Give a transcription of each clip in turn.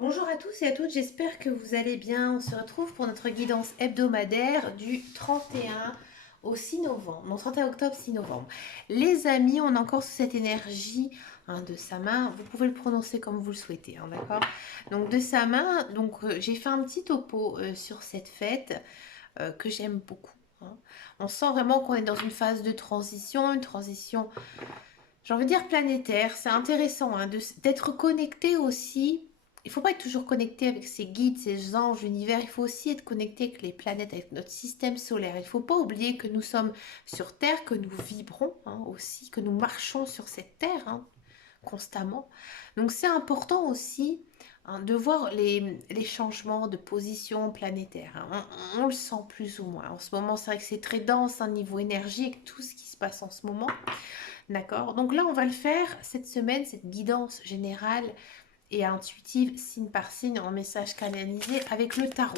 Bonjour à tous et à toutes, j'espère que vous allez bien. On se retrouve pour notre guidance hebdomadaire du 31 au 6 novembre, non 31 octobre, 6 novembre. Les amis, on est encore sous cette énergie de sa main. Vous pouvez le prononcer comme vous le souhaitez, d'accord. Donc de sa main, j'ai fait un petit topo sur cette fête que j'aime beaucoup. On sent vraiment qu'on est dans une phase de transition, une transition, j'ai envie de dire planétaire. C'est intéressant d'être connecté aussi. Il ne faut pas être toujours connecté avec ses guides, ses anges, l'univers. Il faut aussi être connecté avec les planètes, avec notre système solaire. Il ne faut pas oublier que nous sommes sur Terre, que nous vibrons aussi, que nous marchons sur cette Terre constamment. Donc c'est important aussi de voir les changements de position planétaire. On le sent plus ou moins. En ce moment, c'est vrai que c'est très dense, niveau énergie, avec tout ce qui se passe en ce moment. D'accord. Donc là, on va le faire cette semaine, cette guidance générale et intuitive, signe par signe, en message canalisé avec le tarot.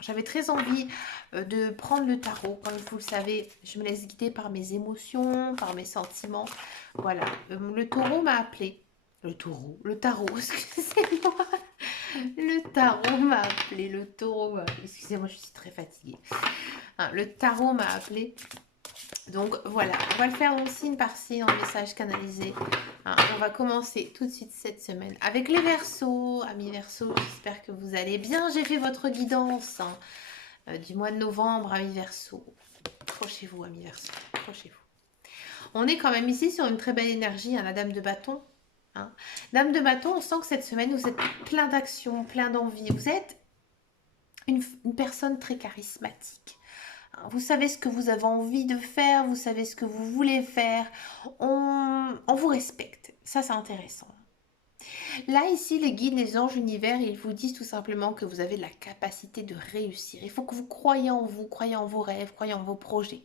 J'avais très envie de prendre le tarot. Comme vous le savez, je me laisse guider par mes émotions, par mes sentiments. Voilà. Le taureau m'a appelé. Le tarot, excusez-moi. Le tarot m'a appelé. Le taureau m'a appelé. Excusez-moi, je suis très fatiguée. Le tarot m'a appelé. Donc voilà, on va le faire en signe par signe, en message canalisé. On va commencer tout de suite cette semaine avec les Verseaux. Amis Verseaux, j'espère que vous allez bien. J'ai fait votre guidance du mois de novembre, amis Verseaux. Accrochez-vous, amis Verseaux, accrochez-vous. On est quand même ici sur une très belle énergie, la Dame de bâton. Dame de bâton, on sent que cette semaine, vous êtes plein d'action, plein d'envie. Vous êtes une personne très charismatique. Vous savez ce que vous avez envie de faire, vous savez ce que vous voulez faire. On vous respecte. Ça, c'est intéressant. Là, ici, les guides, les anges, l'univers, ils vous disent tout simplement que vous avez la capacité de réussir. Il faut que vous croyez en vous, croyez en vos rêves, croyez en vos projets.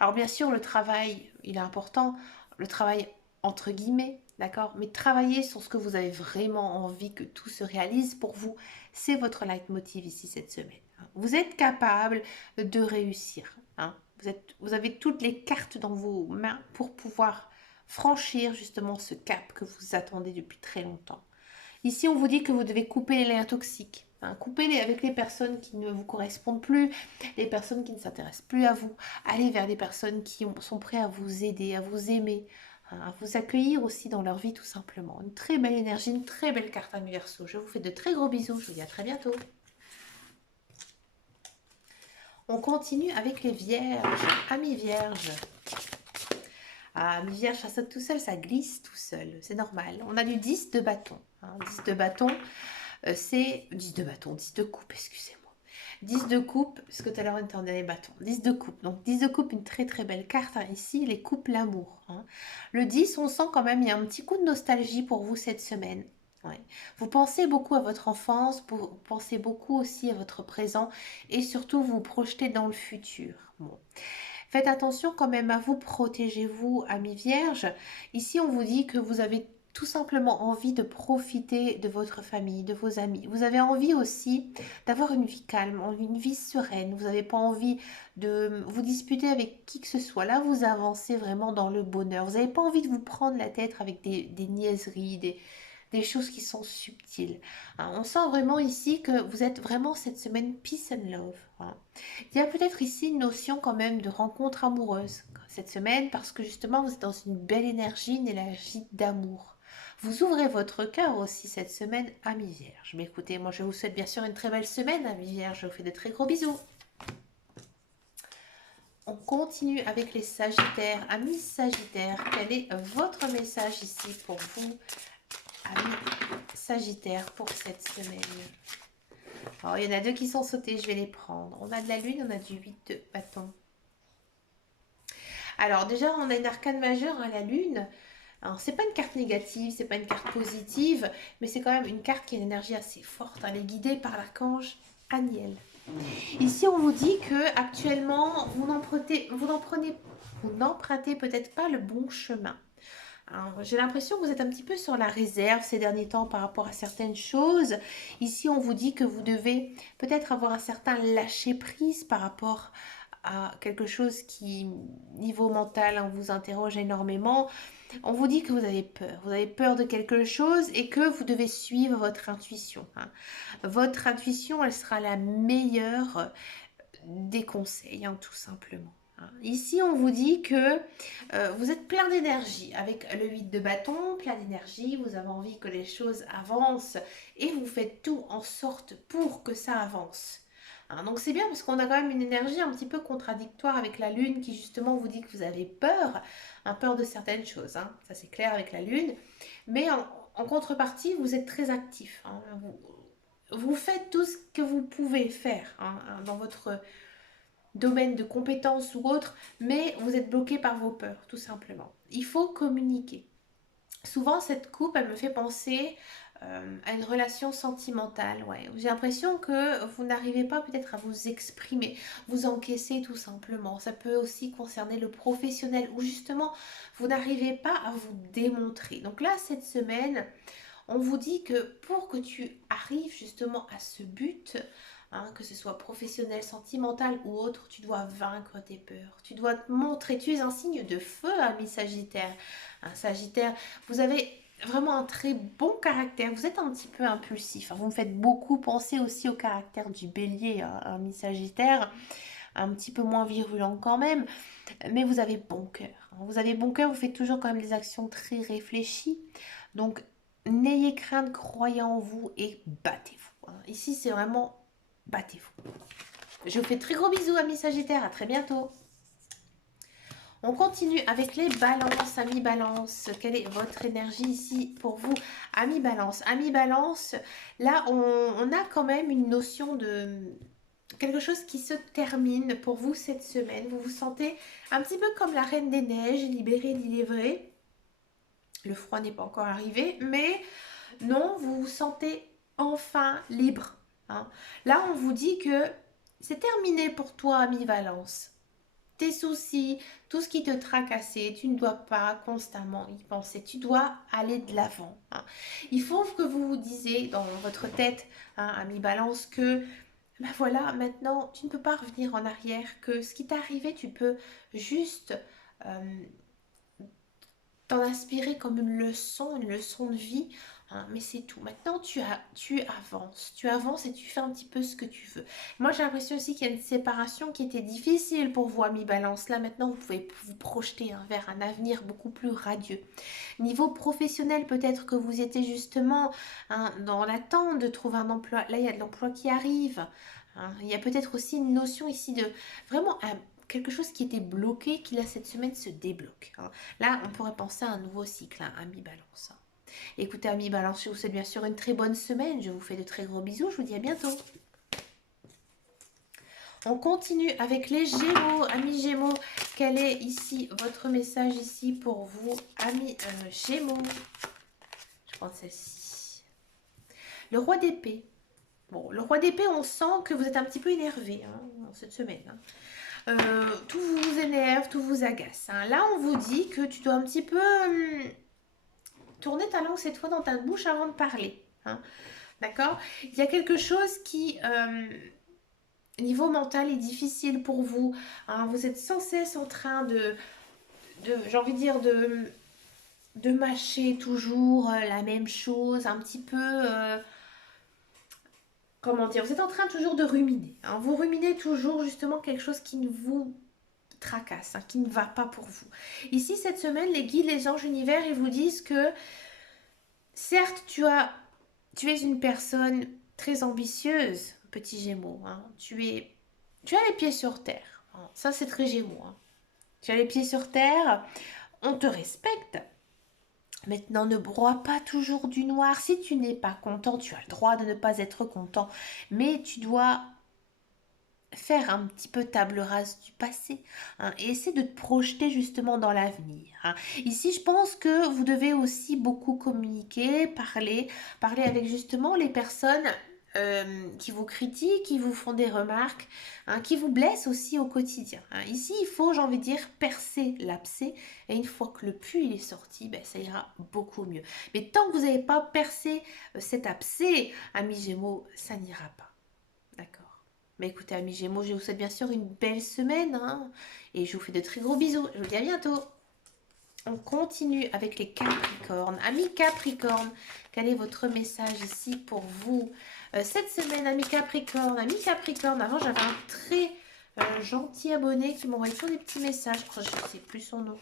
Alors, bien sûr, le travail, il est important. Le travail, entre guillemets, d'accord. Mais travaillez sur ce que vous avez vraiment envie que tout se réalise pour vous. C'est votre leitmotiv ici cette semaine. Vous êtes capable de réussir. Vous avez toutes les cartes dans vos mains pour pouvoir franchir justement ce cap que vous attendez depuis très longtemps. Ici, on vous dit que vous devez couper les liens toxiques. Couper avec les personnes qui ne vous correspondent plus, les personnes qui ne s'intéressent plus à vous. Aller vers des personnes qui sont prêtes à vous aider, à vous aimer, à vous accueillir aussi dans leur vie tout simplement. Une très belle énergie, une très belle carte à Verseau. Je vous fais de très gros bisous. Je vous dis à très bientôt. On continue avec les vierges. Amis vierges. Amis vierges, ça saute tout seul, ça glisse tout seul. C'est normal. On a du 10 de bâton. 10 de bâton, c'est 10 de bâton, 10 de coupe, excusez-moi. 10 de coupe, puisque tout à l'heure on était en dernier bâton. 10 de coupe. Donc 10 de coupe, une très très belle carte. Ici, les coupes, l'amour. Le 10, on sent quand même, il y a un petit coup de nostalgie pour vous cette semaine. Ouais. Vous pensez beaucoup à votre enfance, vous pensez beaucoup aussi à votre présent et surtout vous projetez dans le futur. Bon. Faites attention quand même à vous, protégez-vous, amis vierges. Ici, on vous dit que vous avez tout simplement envie de profiter de votre famille, de vos amis. Vous avez envie aussi d'avoir une vie calme, une vie sereine. Vous n'avez pas envie de vous disputer avec qui que ce soit. Là, vous avancez vraiment dans le bonheur. Vous n'avez pas envie de vous prendre la tête avec des niaiseries, des choses qui sont subtiles. On sent vraiment ici que vous êtes vraiment cette semaine peace and love. Il y a peut-être ici une notion quand même de rencontre amoureuse cette semaine parce que justement vous êtes dans une belle énergie, une énergie d'amour. Vous ouvrez votre cœur aussi cette semaine, amis vierges. Mais écoutez, moi je vous souhaite bien sûr une très belle semaine, amis vierges. Je vous fais de très gros bisous. On continue avec les sagittaires. Amis sagittaires, quel est votre message ici pour vous, amis sagittaires, pour cette semaine? Alors, il y en a deux qui sont sautés, je vais les prendre. On a de la lune, on a du 8 de bâton. Alors déjà, on a une arcane majeure, la lune. Alors, c'est pas une carte négative, c'est pas une carte positive, mais c'est quand même une carte qui a une énergie assez forte. Elle est guidée par l'archange Aniel. Ici, on vous dit que actuellement, vous n'empruntez peut-être pas le bon chemin. J'ai l'impression que vous êtes un petit peu sur la réserve ces derniers temps par rapport à certaines choses. Ici, on vous dit que vous devez peut-être avoir un certain lâcher-prise par rapport à quelque chose qui, niveau mental, hein, vous interroge énormément, on vous dit que vous avez peur. Vous avez peur de quelque chose et que vous devez suivre votre intuition, hein. Votre intuition, elle sera la meilleure des conseils, hein, tout simplement, hein. Ici, on vous dit que vous êtes plein d'énergie. Avec le 8 de bâton, plein d'énergie, vous avez envie que les choses avancent et vous faites tout en sorte pour que ça avance, hein. Donc c'est bien parce qu'on a quand même une énergie un petit peu contradictoire avec la lune qui justement vous dit que vous avez peur, peur de certaines choses, hein. Ça c'est clair avec la lune. Mais en contrepartie, vous êtes très actif, hein. Vous faites tout ce que vous pouvez faire, hein, dans votre domaine de compétences ou autre, mais vous êtes bloqué par vos peurs, tout simplement. Il faut communiquer. Souvent, cette coupe, elle me fait penser à une relation sentimentale. Ouais. J'ai l'impression que vous n'arrivez pas peut-être à vous exprimer, vous encaissez tout simplement. Ça peut aussi concerner le professionnel, où justement, vous n'arrivez pas à vous démontrer. Donc là, cette semaine, on vous dit que pour que tu arrives justement à ce but, hein, que ce soit professionnel, sentimental ou autre, tu dois vaincre tes peurs. Tu dois te montrer. Tu es un signe de feu, ami Sagittaire. Un Sagittaire, vous avez vraiment un très bon caractère. Vous êtes un petit peu impulsif, hein. Vous me faites beaucoup penser aussi au caractère du Bélier, hein, ami Sagittaire. Un petit peu moins virulent quand même, mais vous avez bon cœur, hein. Vous avez bon cœur, vous faites toujours quand même des actions très réfléchies. Donc, n'ayez crainte, croyez en vous et battez-vous, hein. Ici, c'est vraiment battez-vous. Je vous fais de très gros bisous, amis Sagittaires. À très bientôt. On continue avec les balances, amis balance. Quelle est votre énergie ici pour vous, amis balance? Amis balance, là, on a quand même une notion de quelque chose qui se termine pour vous cette semaine. Vous vous sentez un petit peu comme la Reine des Neiges, libérée, délivrée. Le froid n'est pas encore arrivé, mais non, vous vous sentez enfin libre, hein. Là, on vous dit que c'est terminé pour toi, ami Valence. Tes soucis, tout ce qui te tracassait, tu ne dois pas constamment y penser. Tu dois aller de l'avant, hein. Il faut que vous vous disiez dans votre tête, hein, ami Balance, que ben voilà, maintenant, tu ne peux pas revenir en arrière, que ce qui t'est arrivé, tu peux juste t'en inspirer comme une leçon de vie, hein, mais c'est tout. Maintenant, tu avances et tu fais un petit peu ce que tu veux. Moi, j'ai l'impression aussi qu'il y a une séparation qui était difficile pour vous, ami Balance. Là, maintenant, vous pouvez vous projeter, hein, vers un avenir beaucoup plus radieux. Niveau professionnel, peut-être que vous étiez justement, hein, dans l'attente de trouver un emploi. Là, il y a de l'emploi qui arrive, hein. Il y a peut-être aussi une notion ici de vraiment quelque chose qui était bloqué, qui là cette semaine se débloque, hein. Là, on pourrait penser à un nouveau cycle, hein, ami Balance, hein. Écoutez, ami Balance, je vous souhaite bien sûr une très bonne semaine. Je vous fais de très gros bisous. Je vous dis à bientôt. On continue avec les Gémeaux. Amis Gémeaux, quel est ici votre message ici pour vous, amis Gémeaux? Je prends celle-ci. Le roi d'épée. Bon, le roi d'épée, on sent que vous êtes un petit peu énervé, hein, cette semaine, hein. Tout vous énerve, tout vous agace, hein. Là, on vous dit que tu dois un petit peu tourner ta langue cette fois dans ta bouche avant de parler, hein. D'accord? Il y a quelque chose qui, niveau mental, est difficile pour vous, hein. Vous êtes sans cesse en train j'ai envie de dire, de mâcher toujours la même chose, un petit peu... comment dire, vous êtes en train toujours de ruminer, hein. Vous ruminez toujours justement quelque chose qui ne vous tracasse, hein, qui ne va pas pour vous. Ici, cette semaine, les guides, les anges univers, ils vous disent que certes, tu es une personne très ambitieuse, petit Gémeaux, hein. Tu as les pieds sur terre, hein. Ça, c'est très Gémeaux, hein. Tu as les pieds sur terre, on te respecte. Maintenant, ne broie pas toujours du noir. Si tu n'es pas content, tu as le droit de ne pas être content, mais tu dois faire un petit peu table rase du passé, hein, et essayer de te projeter justement dans l'avenir, hein. Ici, je pense que vous devez aussi beaucoup communiquer, parler avec justement les personnes qui vous critiquent, qui vous font des remarques, hein, qui vous blessent aussi au quotidien, hein. Ici, il faut, j'ai envie de dire, percer l'abcès, et une fois que le pu il est sorti, ben, ça ira beaucoup mieux. Mais tant que vous n'avez pas percé cet abcès, amis Gémeaux, ça n'ira pas. D'accord? Mais écoutez, amis Gémeaux, je vous souhaite bien sûr une belle semaine, hein, et je vous fais de très gros bisous. Je vous dis à bientôt. On continue avec les Capricornes. Amis Capricornes, quel est votre message ici pour vous cette semaine, amis Capricornes? Amis Capricornes, avant j'avais un très gentil abonné qui m'envoyait toujours des petits messages. Je ne sais plus son nom.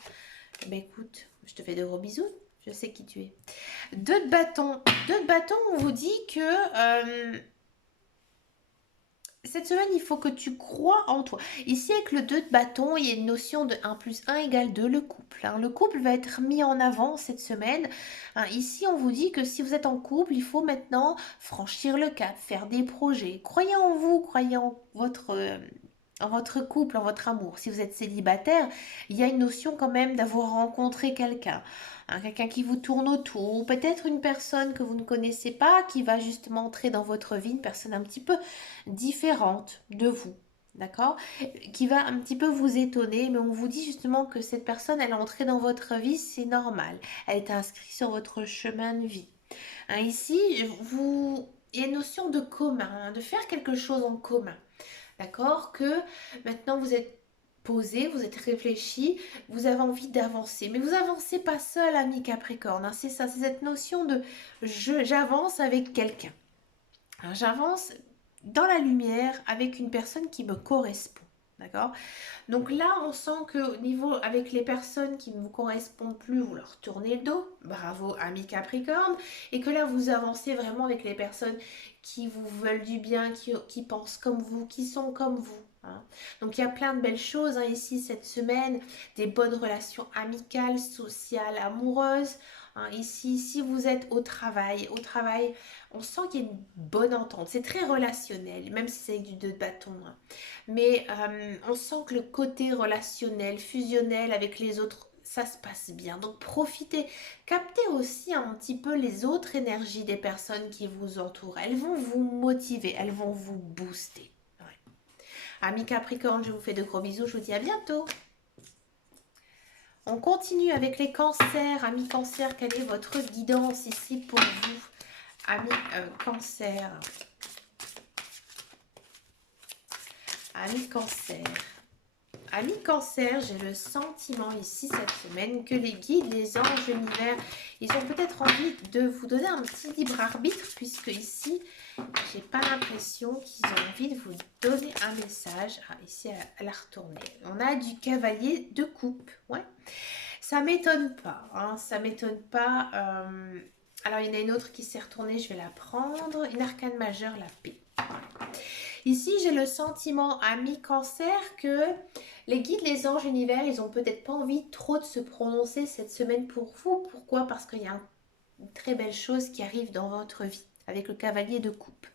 Ben écoute, je te fais de gros bisous. Je sais qui tu es. Deux de bâton. Deux de bâton, on vous dit que cette semaine, il faut que tu crois en toi. Ici, avec le 2 de bâton, il y a une notion de 1 plus 1 égale 2, le couple. Le couple va être mis en avant cette semaine. Ici, on vous dit que si vous êtes en couple, il faut maintenant franchir le cap, faire des projets. Croyez en vous, croyez en votre couple, en votre amour. Si vous êtes célibataire, il y a une notion quand même d'avoir rencontré quelqu'un. Quelqu'un qui vous tourne autour, ou peut-être une personne que vous ne connaissez pas, qui va justement entrer dans votre vie, une personne un petit peu différente de vous, d'accord? Qui va un petit peu vous étonner, mais on vous dit justement que cette personne, elle est entrée dans votre vie, c'est normal. Elle est inscrite sur votre chemin de vie. Ici, il y a une notion de commun, de faire quelque chose en commun. D'accord? Que maintenant vous êtes posé, vous êtes réfléchi, vous avez envie d'avancer. Mais vous avancez pas seul, ami Capricorne. C'est ça, c'est cette notion de j'avance avec quelqu'un. J'avance dans la lumière avec une personne qui me correspond. D'accord? Donc là, on sent que au niveau avec les personnes qui ne vous correspondent plus, vous leur tournez le dos. Bravo, ami Capricorne. Et que là, vous avancez vraiment avec les personnes qui vous veulent du bien, qui pensent comme vous, qui sont comme vous. Donc il y a plein de belles choses ici cette semaine, des bonnes relations amicales, sociales, amoureuses. Ici, si vous êtes au travail, on sent qu'il y a une bonne entente. C'est très relationnel, même si c'est avec du 2 de bâton. Mais on sent que le côté relationnel, fusionnel avec les autres, ça se passe bien. Donc profitez, captez aussi un petit peu les autres énergies des personnes qui vous entourent. Elles vont vous motiver, elles vont vous booster. Ouais. Amis Capricorne, je vous fais de gros bisous, je vous dis à bientôt. On continue avec les cancers. Amis Cancer, quelle est votre guidance ici pour vous? Amis Cancer. Amis Cancer. Amis Cancer, j'ai le sentiment ici cette semaine que les guides, les anges, l'univers, ils ont peut-être envie de vous donner un petit libre arbitre, puisque ici, j'ai pas l'impression qu'ils ont envie de vous donner un message. Ici, elle a retourné. On a du cavalier de coupe. Ouais. Ça m'étonne pas. Ça m'étonne pas. Alors, il y en a une autre qui s'est retournée. Je vais la prendre. Une arcane majeure, la paix. Ici, j'ai le sentiment, ami Cancer, que les guides, les anges, l'univers, ils ont peut-être pas envie trop de se prononcer cette semaine pour vous. Pourquoi? Parce qu'il y a une très belle chose qui arrive dans votre vie avec le cavalier de coupe.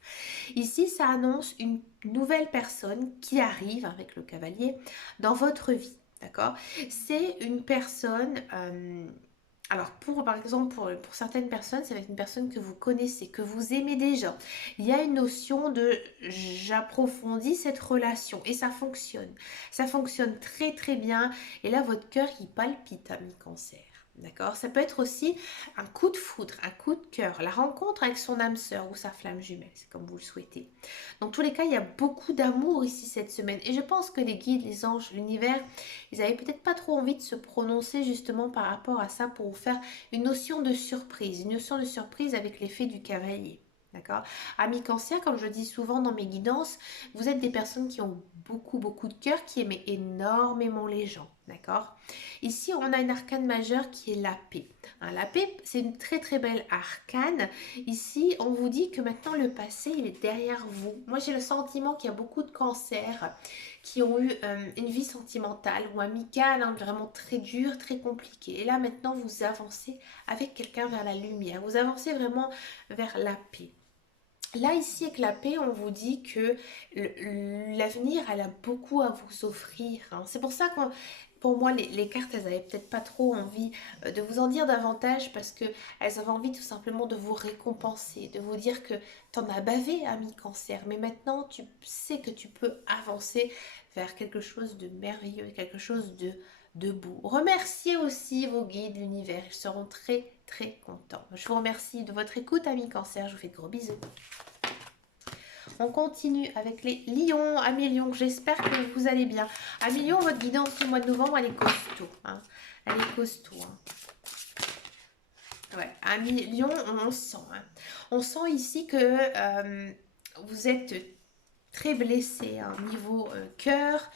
Ici, ça annonce une nouvelle personne qui arrive avec le cavalier dans votre vie. D'accord? C'est une personne... alors, par exemple, pour certaines personnes, ça va être une personne que vous connaissez, que vous aimez déjà. Il y a une notion de j'approfondis cette relation et ça fonctionne. Ça fonctionne très très bien et là, votre cœur, il palpite, ami Cancer. D'accord? Ça peut être aussi un coup de foudre, un coup de cœur, la rencontre avec son âme sœur ou sa flamme jumelle, c'est comme vous le souhaitez. Dans tous les cas, il y a beaucoup d'amour ici cette semaine et je pense que les guides, les anges, l'univers, ils avaient peut-être pas trop envie de se prononcer justement par rapport à ça pour vous faire une notion de surprise avec l'effet du cavalier. D'accord? Amis Cancer, comme je dis souvent dans mes guidances, vous êtes des personnes qui ont beaucoup de cœur, qui aiment énormément les gens. D'accord? Ici, on a une arcane majeure qui est la paix. La paix, c'est une très très belle arcane. Ici, on vous dit que maintenant le passé, il est derrière vous. Moi, j'ai le sentiment qu'il y a beaucoup de cancers qui ont eu une vie sentimentale ou amicale, vraiment très dure, très compliquée. Et là, maintenant, vous avancez avec quelqu'un vers la lumière. Vous avancez vraiment vers la paix. Là, ici, avec la paix, on vous dit que l'avenir, elle a beaucoup à vous offrir. C'est pour ça que pour moi, les cartes, elles n'avaient peut-être pas trop envie de vous en dire davantage parce qu'elles avaient envie tout simplement de vous récompenser, de vous dire que t'en as bavé, ami Cancer, mais maintenant, tu sais que tu peux avancer vers quelque chose de merveilleux, quelque chose de beau. Remerciez aussi vos guides, l'univers, ils seront très, très contents. Je vous remercie de votre écoute, ami Cancer, je vous fais de gros bisous. On continue avec les lions. Amis lions, j'espère que vous allez bien. Amis lions, votre guidance du mois de novembre, elle est costaud. Hein. Elle est costaud. Hein. Ouais, amis lions, on sent. Hein. On sent ici que vous êtes très blessé hein, niveau cœur.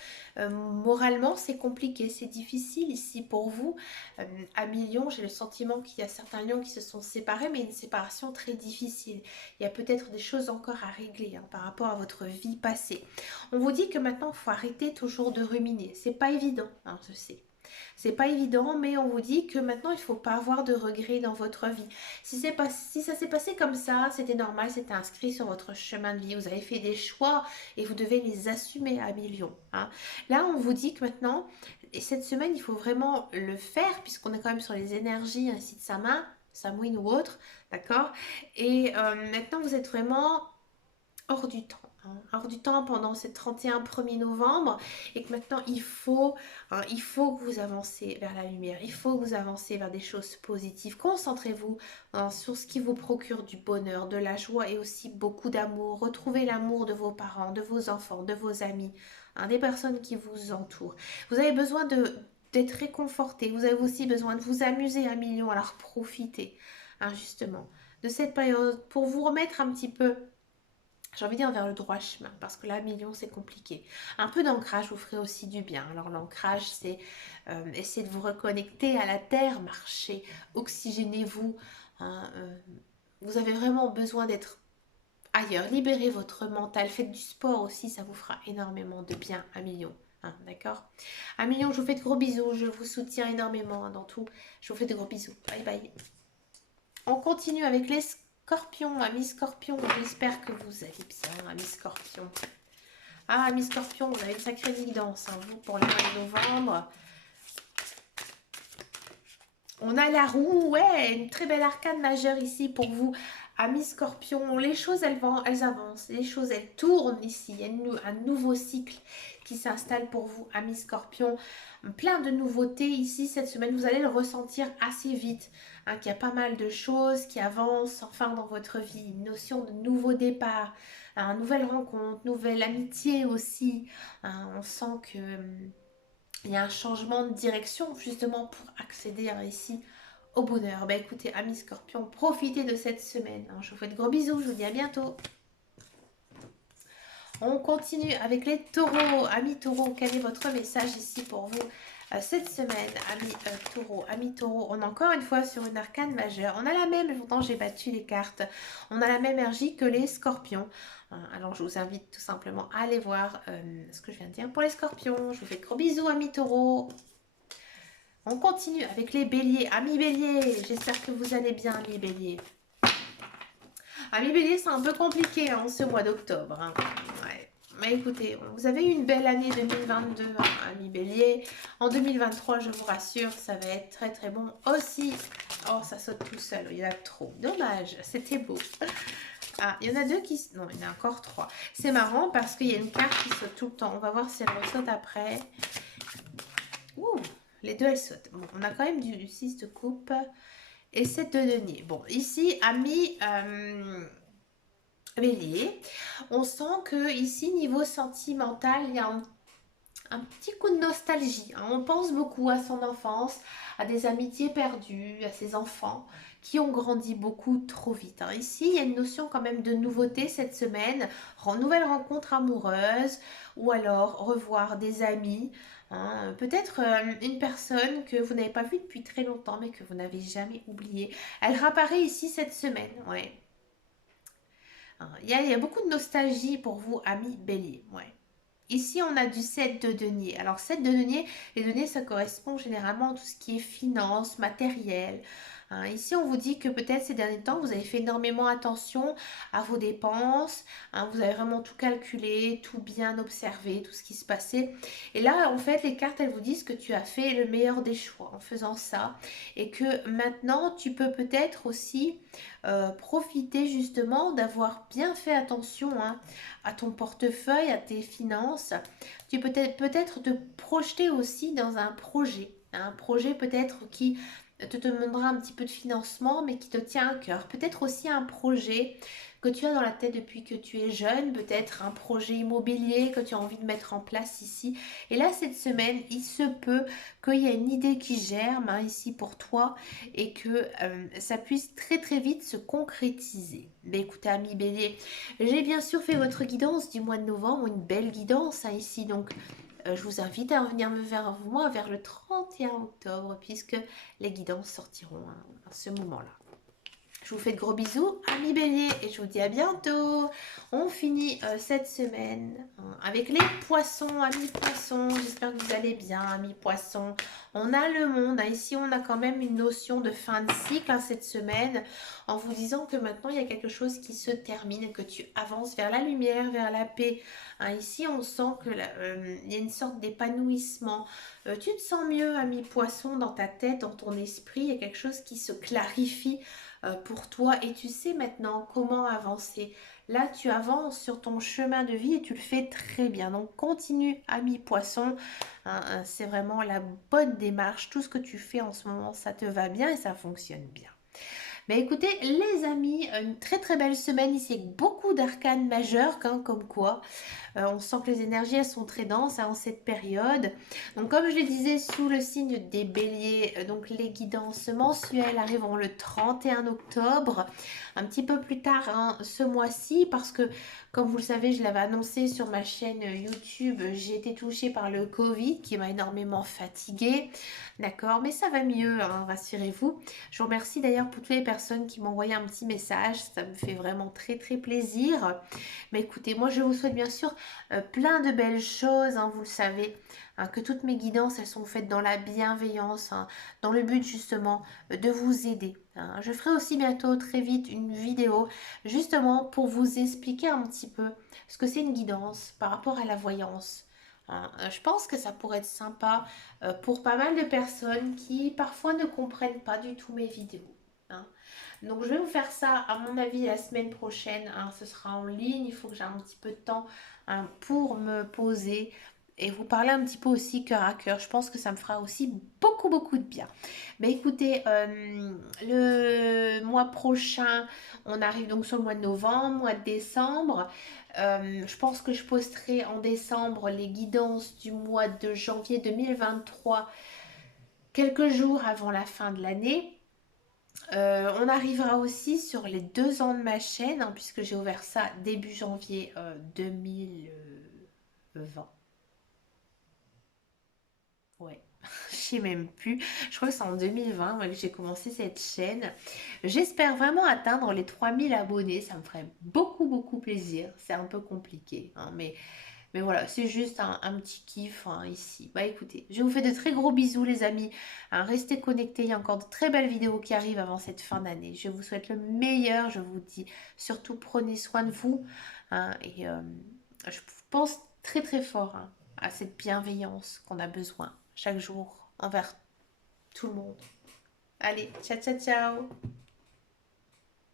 Moralement, c'est compliqué, c'est difficile ici pour vous. Amis lions, j'ai le sentiment qu'il y a certains lions qui se sont séparés, mais une séparation très difficile. Il y a peut-être des choses encore à régler hein, par rapport à votre vie passée. On vous dit que maintenant, il faut arrêter toujours de ruminer. C'est pas évident, hein, je sais. C'est pas évident, mais on vous dit que maintenant, il ne faut pas avoir de regrets dans votre vie. Si ça s'est passé comme ça, c'était normal, c'était inscrit sur votre chemin de vie. Vous avez fait des choix et vous devez les assumer à millions. Hein. Là, on vous dit que maintenant, et cette semaine, il faut vraiment le faire, puisqu'on est quand même sur les énergies ainsi de sa main, Samhain ou autre, d'accord. Et maintenant, vous êtes vraiment hors du temps. Hein, hors du temps pendant ce 31 1er novembre et que maintenant il faut que vous avancez vers la lumière, il faut que vous avancez vers des choses positives. Concentrez-vous hein, sur ce qui vous procure du bonheur, de la joie et aussi beaucoup d'amour. Retrouvez l'amour de vos parents, de vos enfants, de vos amis, hein, des personnes qui vous entourent. Vous avez besoin d'être réconforté, vous avez aussi besoin de vous amuser à millions, alors profitez hein, justement de cette période pour vous remettre un petit peu, j'ai envie de dire vers le droit chemin, parce que là, million, c'est compliqué. Un peu d'ancrage vous ferait aussi du bien. Alors l'ancrage, c'est essayer de vous reconnecter à la terre, marcher, oxygénez-vous. Hein, vous avez vraiment besoin d'être ailleurs. Libérez votre mental, faites du sport aussi, ça vous fera énormément de bien à million. Hein, d'accord. À million, je vous fais de gros bisous, je vous soutiens énormément hein, dans tout. Je vous fais de gros bisous. Bye bye. On continue avec les Scorpion, amis Scorpion, j'espère que vous allez bien, amis Scorpion. Ah, amis Scorpion, vous avez une sacrée guidance, hein, vous, pour le mois de novembre. On a la roue, ouais, une très belle arcane majeure ici pour vous, amis Scorpion. Les choses, elles avancent, les choses, elles tournent ici. Il y a un nouveau cycle qui s'installe pour vous, amis Scorpion. Plein de nouveautés ici cette semaine, vous allez le ressentir assez vite. Hein, qu'il y a pas mal de choses qui avancent enfin dans votre vie. Une notion de nouveau départ, une nouvelle rencontre, nouvelle amitié aussi. Hein, on sent que... il y a un changement de direction justement pour accéder ici au bonheur. Bah écoutez, amis Scorpion, profitez de cette semaine. Hein. Je vous fais de gros bisous, je vous dis à bientôt. On continue avec les taureaux. Amis taureaux, quel est votre message ici pour vous cette semaine, amis taureaux? Amis taureaux, on est encore une fois sur une arcane majeure. On a la même, pourtant j'ai battu les cartes, on a la même énergie que les scorpions. Alors je vous invite tout simplement à aller voir ce que je viens de dire pour les scorpions. Je vous fais de gros bisous, amis taureaux. On continue avec les béliers. Amis béliers, j'espère que vous allez bien, amis béliers. Amis béliers, c'est un peu compliqué hein, ce mois d'octobre. Hein. Ouais. Mais écoutez, vous avez eu une belle année 2022, hein, amis béliers. En 2023, je vous rassure, ça va être très très bon aussi. Oh, ça saute tout seul, il y en a trop. Dommage, c'était beau. Ah, il y en a deux qui... Non, il y en a encore trois. C'est marrant parce qu'il y a une carte qui saute tout le temps. On va voir si elle ressaute après. Ouh, les deux, elles sautent. Bon, on a quand même du 6 de coupe et 7 de denier. Bon, ici, amis bélier, on sent que ici, niveau sentimental, il y a un petit coup de nostalgie. Hein. On pense beaucoup à son enfance, à des amitiés perdues, à ses enfants qui ont grandi beaucoup trop vite. Hein. Ici, il y a une notion quand même de nouveauté cette semaine, nouvelle rencontre amoureuse ou alors revoir des amis. Hein. Peut-être une personne que vous n'avez pas vue depuis très longtemps mais que vous n'avez jamais oubliée. Elle réapparaît ici cette semaine. Ouais. Il y a beaucoup de nostalgie pour vous, amis bélier. Ouais. Ici, on a du 7 de denier. Alors, 7 de denier, les deniers, ça correspond généralement à tout ce qui est finance, matériel. Hein, ici, on vous dit que peut-être ces derniers temps, vous avez fait énormément attention à vos dépenses. Hein, vous avez vraiment tout calculé, tout bien observé, tout ce qui se passait. Et là, en fait, les cartes, elles vous disent que tu as fait le meilleur des choix en faisant ça. Et que maintenant, tu peux peut-être aussi profiter justement d'avoir bien fait attention hein, à ton portefeuille, à tes finances. Tu peux peut-être te projeter aussi dans un projet peut-être qui te demandera un petit peu de financement mais qui te tient à cœur. Peut-être aussi un projet que tu as dans la tête depuis que tu es jeune, peut-être un projet immobilier que tu as envie de mettre en place ici. Et là, cette semaine, il se peut qu'il y ait une idée qui germe hein, ici pour toi et que ça puisse très très vite se concrétiser. Mais écoutez, ami Bélier, j'ai bien sûr fait votre guidance du mois de novembre, une belle guidance hein, ici, donc je vous invite à revenir me vers moi vers le 31 octobre puisque les guidances sortiront hein, à ce moment-là. Je vous fais de gros bisous, amis béliers, et je vous dis à bientôt. On finit cette semaine avec les poissons, amis poissons. J'espère que vous allez bien, amis poissons. On a le monde. Hein. Ici, on a quand même une notion de fin de cycle hein, cette semaine, en vous disant que maintenant, il y a quelque chose qui se termine, que tu avances vers la lumière, vers la paix. Hein, ici, on sent qu'il y a une sorte d'épanouissement. Tu te sens mieux, ami poisson, dans ta tête, dans ton esprit. Il y a quelque chose qui se clarifie pour toi et tu sais maintenant comment avancer. Là, tu avances sur ton chemin de vie et tu le fais très bien. Donc, continue, ami poisson. Hein, c'est vraiment la bonne démarche. Tout ce que tu fais en ce moment, ça te va bien et ça fonctionne bien. Mais écoutez, les amis, une très très belle semaine ici avec beaucoup d'arcanes majeures, hein, comme quoi. On sent que les énergies elles sont très denses hein, en cette période. Donc comme je le disais, sous le signe des béliers, donc les guidances mensuelles arriveront le 31 octobre, un petit peu plus tard hein, ce mois-ci, parce que comme vous le savez, je l'avais annoncé sur ma chaîne YouTube, j'ai été touchée par le Covid qui m'a énormément fatiguée. D'accord, mais ça va mieux, hein, rassurez-vous. Je vous remercie d'ailleurs pour toutes les personnes qui m'ont envoyé un petit message, ça me fait vraiment très très plaisir. Mais écoutez, moi je vous souhaite bien sûr plein de belles choses, hein, vous le savez, hein, que toutes mes guidances, elles sont faites dans la bienveillance, hein, dans le but justement de vous aider. Hein. Je ferai aussi bientôt très vite une vidéo justement pour vous expliquer un petit peu ce que c'est une guidance par rapport à la voyance. Hein. Je pense que ça pourrait être sympa pour pas mal de personnes qui parfois ne comprennent pas du tout mes vidéos. Hein. Donc je vais vous faire ça à mon avis la semaine prochaine. Hein, ce sera en ligne, il faut que j'ai un petit peu de temps hein, pour me poser et vous parler un petit peu aussi cœur à cœur. Je pense que ça me fera aussi beaucoup beaucoup de bien. Mais écoutez, le mois prochain, on arrive donc sur le mois de novembre, mois de décembre. Je pense que je posterai en décembre les guidances du mois de janvier 2023, quelques jours avant la fin de l'année. On arrivera aussi sur les 2 ans de ma chaîne, hein, puisque j'ai ouvert ça début janvier 2020. Ouais, je sais même plus. Je crois que c'est en 2020 moi, que j'ai commencé cette chaîne. J'espère vraiment atteindre les 3000 abonnés. Ça me ferait beaucoup, beaucoup plaisir. C'est un peu compliqué, hein, mais voilà, c'est juste un petit kiff hein, ici. Bah écoutez, je vous fais de très gros bisous les amis. Hein, restez connectés, il y a encore de très belles vidéos qui arrivent avant cette fin d'année. Je vous souhaite le meilleur, je vous dis surtout prenez soin de vous. Hein, et je pense très très fort hein, à cette bienveillance qu'on a besoin chaque jour envers tout le monde. Allez, ciao ciao ciao.